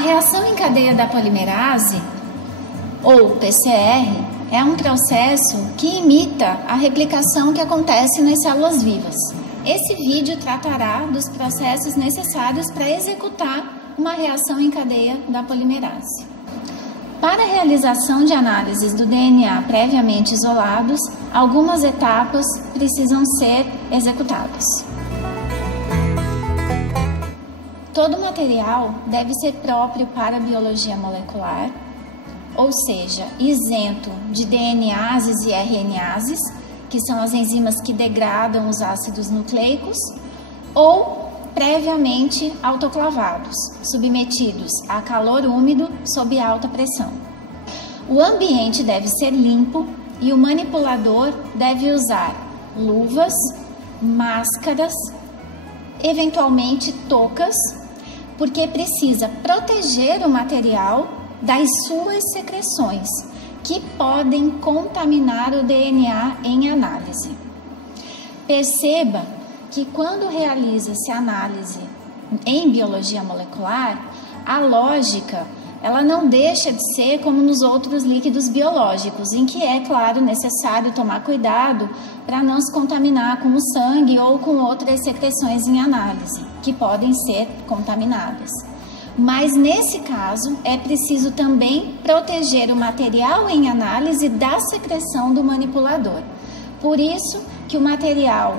reação em cadeia da polimerase, ou PCR, é um processo que imita a replicação que acontece nas células vivas. Esse vídeo tratará dos processos necessários para executar uma reação em cadeia da polimerase. Para a realização de análises do DNA previamente isolados, algumas etapas precisam ser executadas. Todo material deve ser próprio para a biologia molecular, ou seja, isento de DNases e RNases, que são as enzimas que degradam os ácidos nucleicos, ou previamente autoclavados, submetidos a calor úmido sob alta pressão. O ambiente deve ser limpo e o manipulador deve usar luvas, máscaras, eventualmente toucas, porque precisa proteger o material das suas secreções, que podem contaminar o DNA em análise. Perceba que quando realiza-se análise em biologia molecular, a lógica ela não deixa de ser como nos outros líquidos biológicos, em que é, claro, necessário tomar cuidado para não se contaminar com o sangue ou com outras secreções em análise, que podem ser contaminadas. Mas, nesse caso, é preciso também proteger o material em análise da secreção do manipulador. Por isso que o material,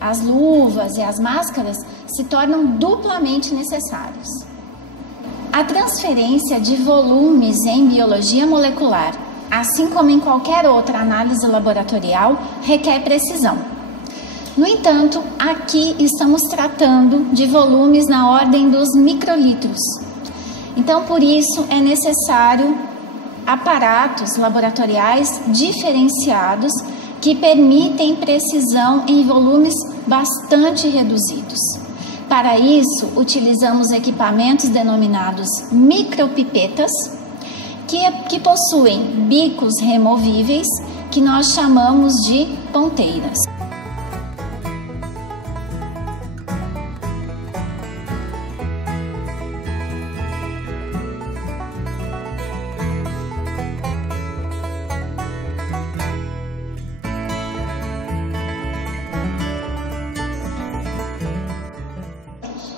as luvas e as máscaras, se tornam duplamente necessários. A transferência de volumes em biologia molecular, assim como em qualquer outra análise laboratorial, requer precisão. No entanto, aqui estamos tratando de volumes na ordem dos microlitros. Então, por isso, é necessário aparatos laboratoriais diferenciados que permitem precisão em volumes bastante reduzidos. Para isso, utilizamos equipamentos denominados micropipetas, que possuem bicos removíveis, que nós chamamos de ponteiras.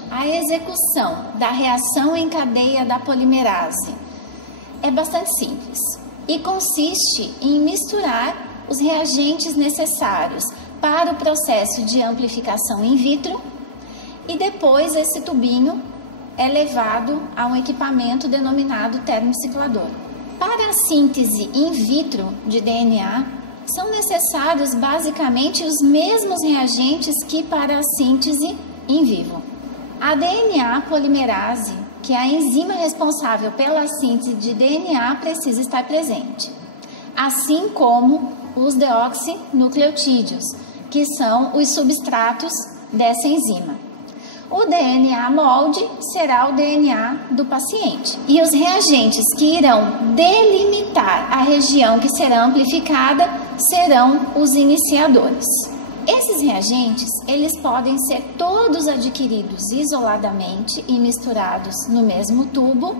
A execução da reação em cadeia da polimerase é bastante simples e consiste em misturar os reagentes necessários para o processo de amplificação in vitro e depois esse tubinho é levado a um equipamento denominado termociclador. Para a síntese in vitro de DNA, são necessários basicamente os mesmos reagentes que para a síntese in vivo. A DNA polimerase, que é a enzima responsável pela síntese de DNA, precisa estar presente, assim como os deoxinucleotídeos, que são os substratos dessa enzima. O DNA molde será o DNA do paciente e os reagentes que irão delimitar a região que será amplificada serão os iniciadores. Esses reagentes, eles podem ser todos adquiridos isoladamente e misturados no mesmo tubo,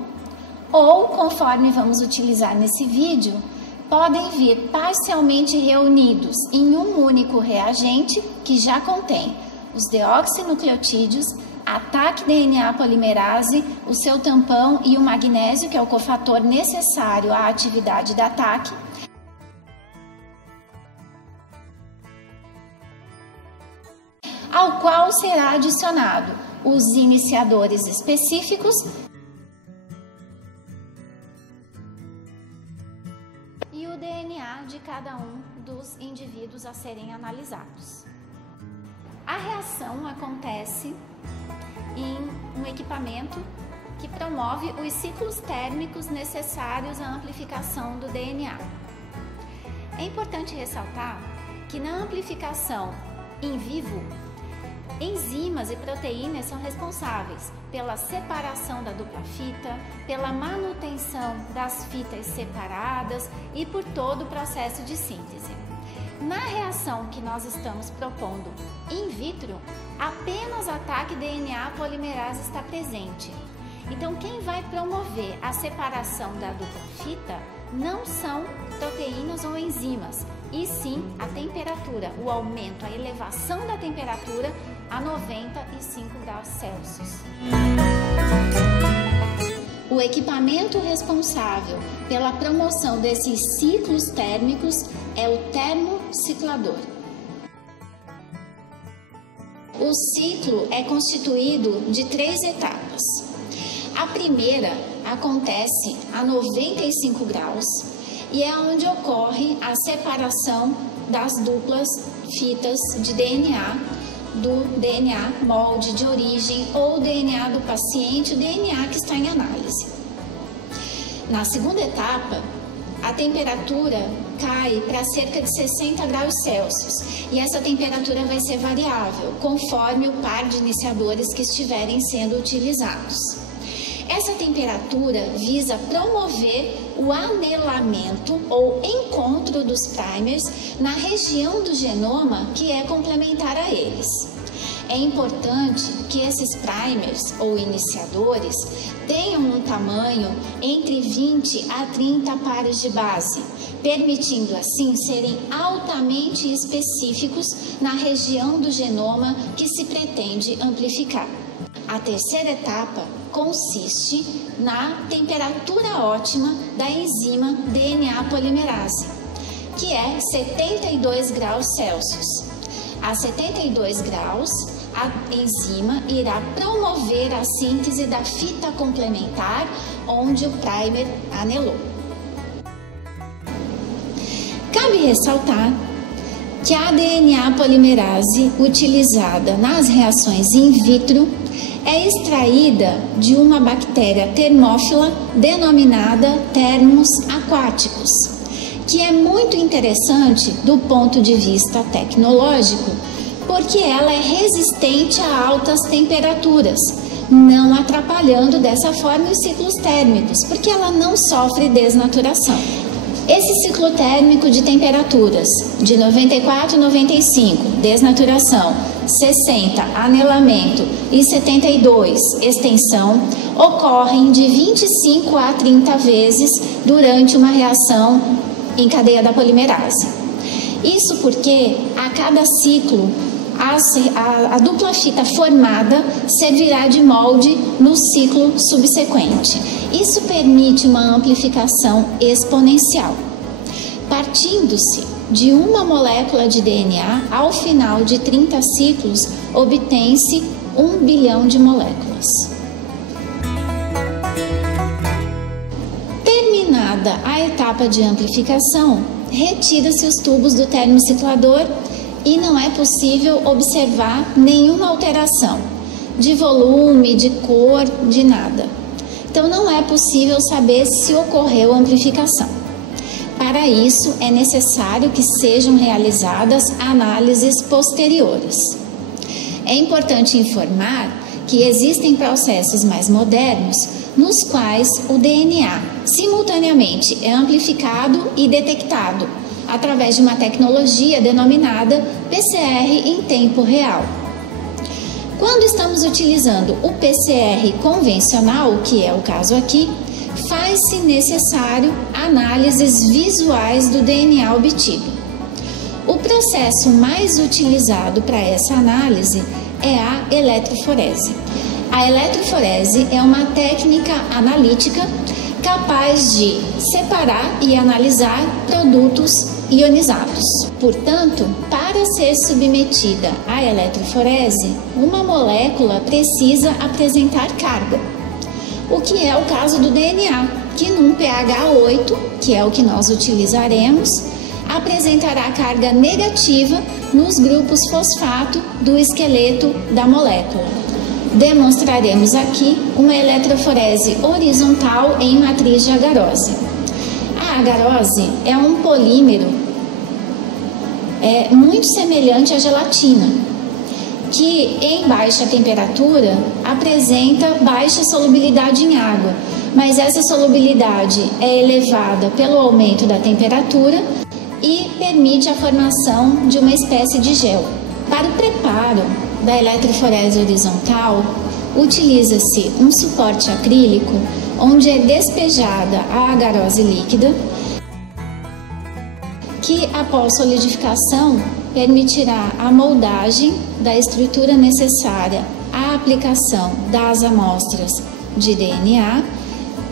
ou, conforme vamos utilizar nesse vídeo, podem vir parcialmente reunidos em um único reagente que já contém os deoxinucleotídeos, a Taq-DNA polimerase, o seu tampão e o magnésio, que é o cofator necessário à atividade da Taq, ao qual será adicionado os iniciadores específicos e o DNA de cada um dos indivíduos a serem analisados. A reação acontece em um equipamento que promove os ciclos térmicos necessários à amplificação do DNA. É importante ressaltar que na amplificação in vivo, enzimas e proteínas são responsáveis pela separação da dupla fita, pela manutenção das fitas separadas e por todo o processo de síntese. Na reação que nós estamos propondo in vitro, apenas a Taq-DNA polimerase está presente Então, quem vai promover a separação da dupla fita não são proteínas ou enzimas, e sim a temperatura, o aumento, a elevação da temperatura a 95 graus Celsius. O equipamento responsável pela promoção desses ciclos térmicos é o termociclador. O ciclo é constituído de 3 etapas. A primeira acontece a 95 graus e é onde ocorre a separação das duplas fitas de DNA, do DNA molde de origem ou DNA do paciente, o DNA que está em análise. Na segunda etapa, a temperatura cai para cerca de 60 graus Celsius e essa temperatura vai ser variável conforme o par de iniciadores que estiverem sendo utilizados. Essa temperatura visa promover o anelamento ou encontro dos primers na região do genoma que é complementar a eles. É importante que esses primers ou iniciadores tenham um tamanho entre 20 a 30 pares de base, permitindo assim serem altamente específicos na região do genoma que se pretende amplificar. A terceira etapa consiste na temperatura ótima da enzima DNA polimerase, que é 72 graus Celsius. A 72 graus, a enzima irá promover a síntese da fita complementar onde o primer anelou. Cabe ressaltar que a DNA polimerase utilizada nas reações in vitro é extraída de uma bactéria termófila denominada termos aquáticos, que é muito interessante do ponto de vista tecnológico, porque ela é resistente a altas temperaturas, não atrapalhando dessa forma os ciclos térmicos, porque ela não sofre desnaturação. Esse ciclo térmico de temperaturas de 94 e 95, desnaturação, 60, anelamento e 72, extensão, ocorrem de 25 a 30 vezes durante uma reação em cadeia da polimerase. Isso porque a cada ciclo a dupla fita formada servirá de molde no ciclo subsequente. Isso permite uma amplificação exponencial. Partindo-se de uma molécula de DNA, ao final de 30 ciclos, obtém-se 1 bilhão de moléculas. Terminada a etapa de amplificação, retira-se os tubos do termociclador e não é possível observar nenhuma alteração de volume, de cor, de nada. Então não é possível saber se ocorreu amplificação. Para isso é necessário que sejam realizadas análises posteriores. É importante informar que existem processos mais modernos nos quais o DNA simultaneamente é amplificado e detectado através de uma tecnologia denominada PCR em tempo real. Quando estamos utilizando o PCR convencional, que é o caso aqui, faz-se necessário análises visuais do DNA obtido. O processo mais utilizado para essa análise é a eletroforese. A eletroforese é uma técnica analítica capaz de separar e analisar produtos ionizados. Portanto, para ser submetida à eletroforese, uma molécula precisa apresentar carga, o que é o caso do DNA, que num pH 8, que é o que nós utilizaremos, apresentará carga negativa nos grupos fosfato do esqueleto da molécula. Demonstraremos aqui uma eletroforese horizontal em matriz de agarose. A agarose é um polímero muito semelhante à gelatina, que em baixa temperatura apresenta baixa solubilidade em água, mas essa solubilidade é elevada pelo aumento da temperatura e permite a formação de uma espécie de gel. Para o preparo da eletroforese horizontal, utiliza-se um suporte acrílico onde é despejada a agarose líquida, que após solidificação permitirá a moldagem da estrutura necessária à aplicação das amostras de DNA,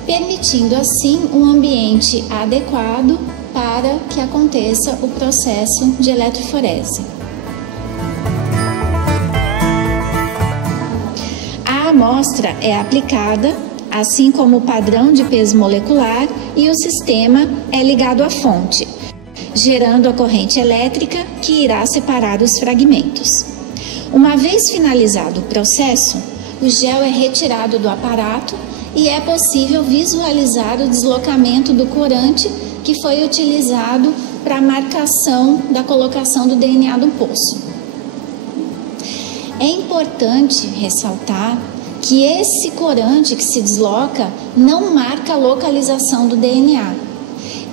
permitindo assim um ambiente adequado para que aconteça o processo de eletroforese. A amostra é aplicada, assim como o padrão de peso molecular, e o sistema é ligado à fonte, gerando a corrente elétrica que irá separar os fragmentos. Uma vez finalizado o processo, o gel é retirado do aparato e é possível visualizar o deslocamento do corante que foi utilizado para a marcação da colocação do DNA do poço. É importante ressaltar que esse corante que se desloca não marca a localização do DNA,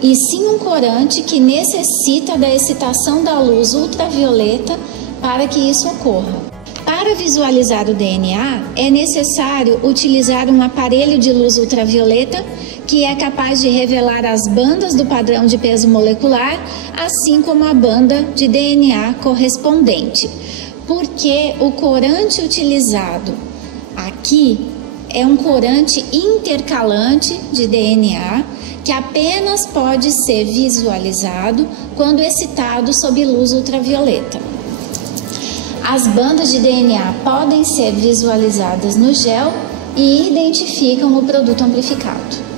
e sim um corante que necessita da excitação da luz ultravioleta para que isso ocorra. Para visualizar o DNA, é necessário utilizar um aparelho de luz ultravioleta que é capaz de revelar as bandas do padrão de peso molecular, assim como a banda de DNA correspondente, porque o corante utilizado aqui é um corante intercalante de DNA que apenas pode ser visualizado quando excitado sob luz ultravioleta. As bandas de DNA podem ser visualizadas no gel e identificam o produto amplificado.